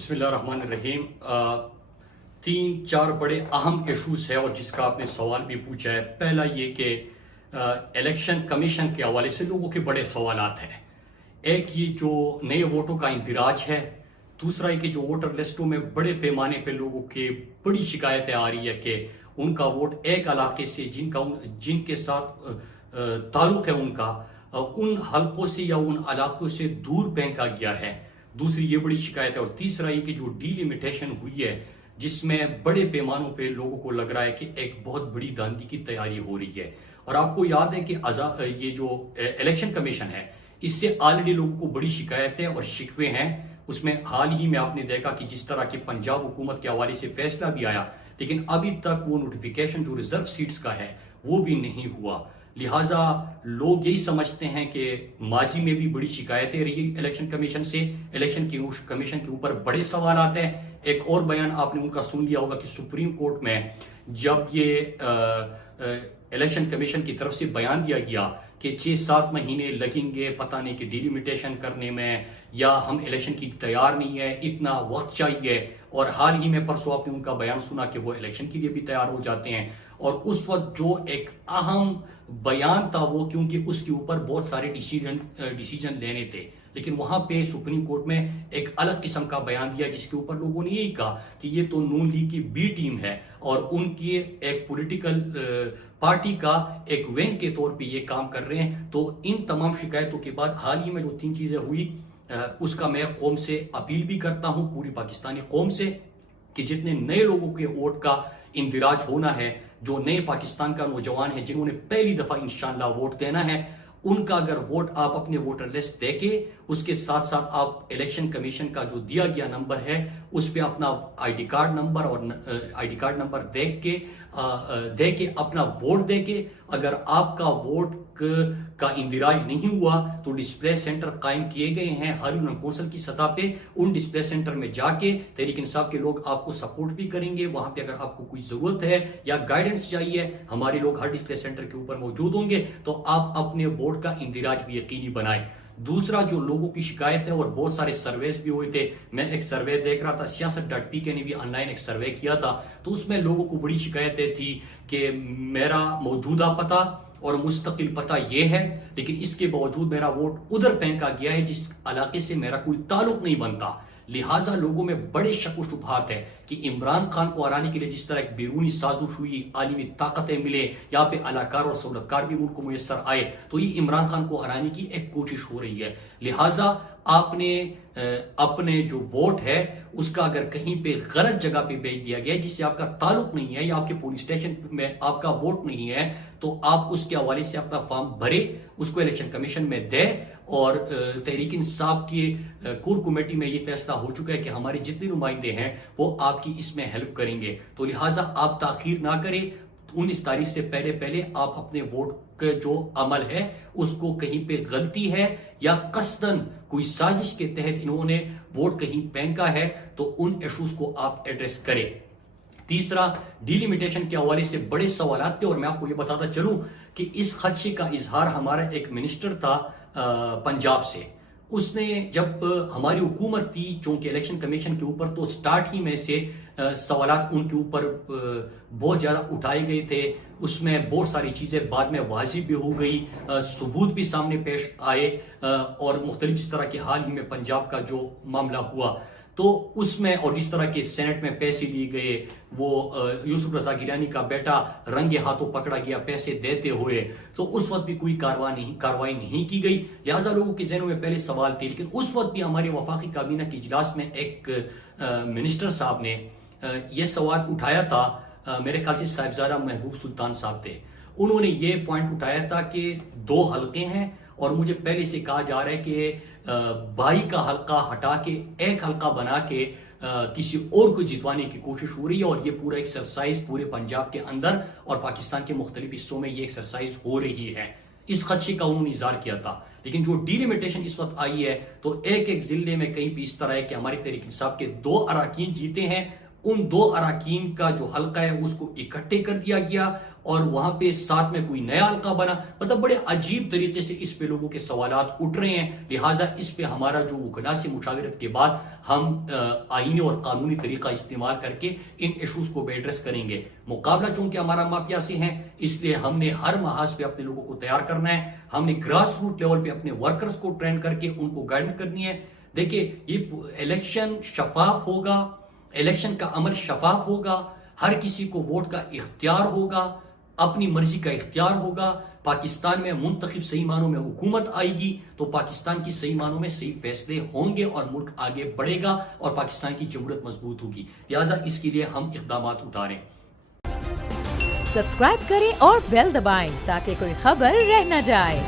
بسم اللہ الرحمن الرحیم۔ تین چار بڑے اہم ایشوز ہیں اور جس کا آپ نے سوال بھی پوچھا ہے۔ پہلا یہ کہ الیکشن کمیشن کے حوالے سے لوگوں کے بڑے سوالات ہیں۔ ایک یہ جو نئے ووٹوں کا اندراج ہے، دوسرا یہ کہ جو ووٹر لسٹوں میں بڑے پیمانے پہ لوگوں کے بڑی شکایتیں آ رہی ہے کہ ان کا ووٹ ایک علاقے سے جن کے ساتھ تعلق ہے ان حلقوں سے یا ان علاقوں سے دور پھینکا گیا ہے۔ دوسری یہ بڑی شکایت ہے، اور تیسرا یہ کہ جو ڈی لمیٹیشن ہوئی ہے جس میں بڑے پیمانوں پہ لوگوں کو لگ رہا ہے کہ ایک بہت بڑی دھاندلی کی تیاری ہو رہی ہے۔ اور آپ کو یاد ہے کہ یہ جو الیکشن کمیشن ہے اس سے آلریڈی لوگوں کو بڑی شکایتیں اور شکوے ہیں۔ اس میں حال ہی میں آپ نے دیکھا کہ جس طرح کی پنجاب حکومت کے حوالے سے فیصلہ بھی آیا، لیکن ابھی تک وہ نوٹیفیکیشن جو ریزرو سیٹس کا ہے وہ بھی نہیں ہوا۔ لہٰذا لوگ یہی سمجھتے ہیں کہ ماضی میں بھی بڑی شکایتیں رہی الیکشن کمیشن سے، الیکشن کمیشن کے اوپر بڑے سوالات ہیں۔ ایک اور بیان آپ نے ان کا سن لیا ہوگا کہ سپریم کورٹ میں جب یہ الیکشن کمیشن کی طرف سے بیان دیا گیا کہ 6-7 مہینے لگیں گے پتہ نہیں کہ ڈی لمیٹیشن کرنے میں، یا ہم الیکشن کی تیار نہیں ہے، اتنا وقت چاہیے، اور حال ہی میں پرسوں آپ نے ان کا بیان سنا کہ وہ الیکشن کے لیے بھی تیار ہو جاتے ہیں۔ اور اس وقت جو ایک اہم بیان تھا وہ، کیونکہ اس کے اوپر بہت سارے ڈیسیجن لینے تھے، لیکن وہاں پہ سپریم کورٹ میں ایک الگ قسم کا بیان دیا جس کے اوپر لوگوں نے یہی کہا کہ یہ تو نون لیگ کی بی ٹیم ہے اور ان کی ایک پولیٹیکل پارٹی کا ایک ونگ کے طور پہ یہ کام کر رہے ہیں۔ تو ان تمام شکایتوں کے بعد حال ہی میں جو 3 چیزیں ہوئی، اس کا میں قوم سے اپیل بھی کرتا ہوں، پوری پاکستانی قوم سے، کہ جتنے نئے لوگوں کے ووٹ کا اندراج ہونا ہے، جو نئے پاکستان کا نوجوان ہے جنہوں نے پہلی دفعہ انشاءاللہ ووٹ دینا ہے، ان کا اگر ووٹ آپ اپنے ووٹر لسٹ دے کے اس کے ساتھ ساتھ آپ الیکشن کمیشن کا جو دیا گیا نمبر ہے اس پہ اپنا آئی ڈی کارڈ نمبر دے کے اپنا ووٹ دے کے، اگر آپ کا ووٹ کا اندراج نہیں ہوا تو ڈسپلے سینٹر قائم کیے گئے ہیں ہر یونین کونسل کی سطح پہ۔ ان ڈسپلے سینٹر میں جا کے تحریک انصاف کے لوگ آپ کو سپورٹ بھی کریں گے۔ وہاں پہ اگر آپ کو کوئی ضرورت ہے یا گائیڈنس چاہیے، ہمارے لوگ ہر ڈسپلے سینٹر کے اوپر موجود ہوں گے، تو آپ اپنے ووٹ کا اندراج بھی یقینی بنائیں۔ دوسرا جو لوگوں کی شکایت ہے، اور بہت سارے سرویز بھی ہوئے تھے، میں ایک سروے دیکھ رہا تھا، سیاست.pk نے بھی آن لائن ایک سروے کیا تھا، تو اس میں لوگوں کو بڑی شکایتیں تھی کہ میرا موجودہ پتہ اور مستقل پتہ یہ ہے، لیکن اس کے باوجود میرا ووٹ ادھر پھینکا گیا ہے جس علاقے سے میرا کوئی تعلق نہیں بنتا۔ لہٰذا لوگوں میں بڑے شک و شبہات ہیں کہ عمران خان کو ہرانے کے لیے جس طرح ایک بیرونی سازش ہوئی، عالمی طاقتیں ملے، یہاں پہ علاقار اور سہولتکار بھی ملک کو میسر آئے، تو یہ عمران خان کو ہرانے کی ایک کوشش ہو رہی ہے۔ لہٰذا آپ نے اپنے جو ووٹ ہے اس کا اگر کہیں پہ غلط جگہ پہ بھیج دیا گیا ہے جس سے آپ کا تعلق نہیں ہے، یا آپ کے پولیس اسٹیشن میں آپ کا ووٹ نہیں ہے، تو آپ اس کے حوالے سے اپنا فارم بھرے، اس کو الیکشن کمیشن میں دے، اور تحریک انصاف کی کور کمیٹی میں یہ فیصلہ ہو چکا ہے کہ ہمارے جتنے نمائندے ہیں وہ آپ کی اس میں ہیلپ کریں گے۔ تو لہٰذا آپ تاخیر نہ کریں، 19 تاریخ سے پہلے آپ اپنے ووٹ کا جو عمل ہے اس کو، کہیں پہ غلطی ہے یا قصداً کوئی سازش کے تحت انہوں نے ووٹ کہیں پھینکا ہے، تو ان ایشوز کو آپ ایڈریس کریں۔ تیسرا، ڈی لمیٹیشن کے حوالے سے بڑے سوالات تھے، اور میں آپ کو یہ بتاتا چلوں کہ اس خدشے کا اظہار ہمارا ایک منسٹر تھا پنجاب سے، اس نے جب ہماری حکومت تھی، چونکہ الیکشن کمیشن کے اوپر تو سٹارٹ ہی میں سے سوالات ان کے اوپر بہت زیادہ اٹھائے گئے تھے، اس میں بہت ساری چیزیں بعد میں واضح بھی ہو گئی، ثبوت بھی سامنے پیش آئے، اور مختلف جس طرح کے حال ہی میں پنجاب کا جو معاملہ ہوا تو اس میں، اور جس طرح کے سینٹ میں پیسے لیے گئے، وہ یوسف رضا گیلانی کا بیٹا رنگے ہاتھوں پکڑا گیا پیسے دیتے ہوئے، تو اس وقت بھی کوئی کارروائی نہیں کی گئی۔ لہٰذا لوگوں کے ذہنوں میں پہلے سوال تھے، لیکن اس وقت بھی ہمارے وفاقی کابینہ کے اجلاس میں ایک منسٹر صاحب نے یہ سوال اٹھایا تھا، میرے خیال سے صاحبزادہ محبوب سلطان صاحب تھے، انہوں نے یہ پوائنٹ اٹھایا تھا کہ 2 حلقے ہیں، اور مجھے پہلے سے کہا جا رہا ہے کہ 22 کا حلقہ ہٹا کے 1 حلقہ بنا کے کسی اور کو جتوانے کی کوشش ہو رہی ہے، اور یہ پورا ایکسرسائز پورے پنجاب کے اندر اور پاکستان کے مختلف حصوں میں یہ ایکسرسائز ہو رہی ہے۔ اس خدشے کا انہوں نے اظہار کیا تھا، لیکن جو ڈی لمیٹیشن اس وقت آئی ہے تو ایک ضلع میں کہیں بھی اس طرح ہے کہ ہماری تحریک انصاف کے 2 اراکین جیتے ہیں، ان 2 اراکین کا جو حلقہ ہے اس کو اکٹھے کر دیا گیا اور وہاں پہ ساتھ میں کوئی نیا حلقہ بنا. مطلب بڑے عجیب طریقے سے اس پہ لوگوں کے سوالات اٹھ رہے ہیں. لہٰذا اس پہ ہمارا جو وکلاء سے مشاورت کے بعد ہم آئینی اور قانونی طریقہ استعمال کر کے ان ایشوز کو بھی ایڈریس کریں گے. مقابلہ چونکہ ہمارا مافیا سے ہے اس لیے ہم نے ہر محاذ پہ اپنے لوگوں کو تیار کرنا ہے. ہم نے گراس روٹ لیول پہ اپنے ورکرز کو ٹرین کر کے ان کو گائیڈ کرنی ہے. دیکھیں یہ الیکشن شفاف ہوگا, الیکشن کا عمل شفاف ہوگا, ہر کسی کو ووٹ کا اختیار ہوگا, اپنی مرضی کا اختیار ہوگا. پاکستان میں منتخب صحیح معنوں میں حکومت آئے گی تو پاکستان کی صحیح معنوں میں صحیح فیصلے ہوں گے اور ملک آگے بڑھے گا اور پاکستان کی جمہوریت مضبوط ہوگی. لہٰذا اس کے لیے ہم اقدامات اٹھاریں. سبسکرائب کریں اور بیل دبائیں تاکہ کوئی خبر رہ نہ جائے.